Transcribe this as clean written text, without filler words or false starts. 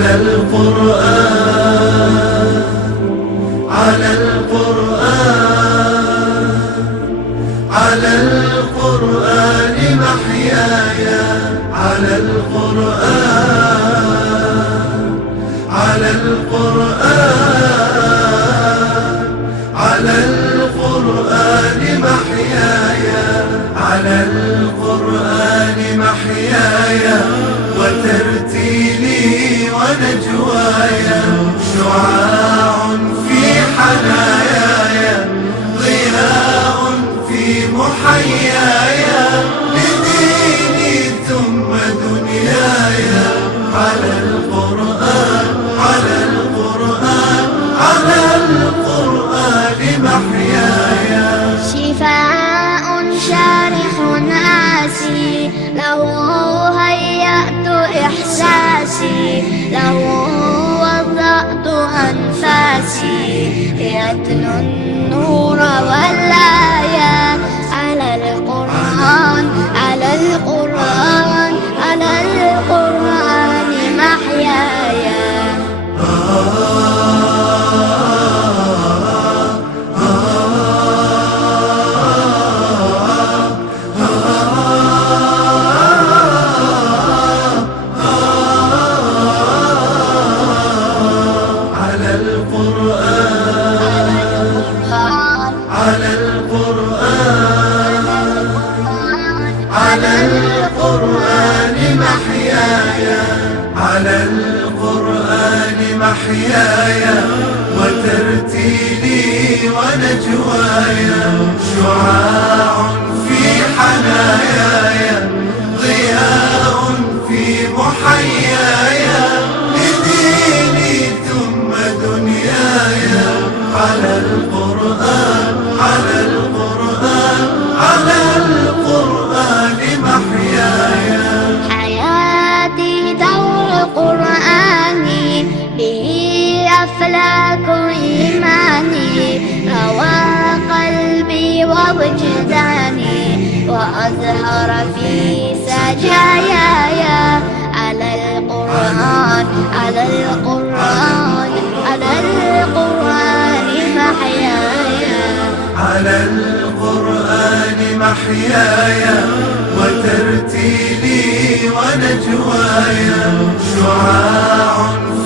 على القرآن، على القرآن، على القرآن محياي، على القرآن، على القرآن، على القرآن محياي، على القرآن محياي، وترتيلي ونجواي، شعاع في حناياي، ضياء في محياي، لديني ثم دنياي، على القرآن، على القرآن، على القرآن محياي. شفاء شارح آسي، له هيأت إحساسي، له وضعت أنفاسي، يتلو النور والآية، على القرآن، على القرآن، على القرآن محياي. على القرآن، على القرآن محياي، على القرآن محياي، وترتيلي ونجواي، شعاع في حناياي، ضياء في محياي، لديني ثم دنياي، على القرآن، على القرآن، على القرآن محياي. حياتي دور قرآني، به أفلاك إيماني، روى قلبي ووجداني، وأزهر في سجاياي، على القرآن، على القرآن، على القرآن محياي، على القرآن محياي، وترتيلي ونجواي، شعاع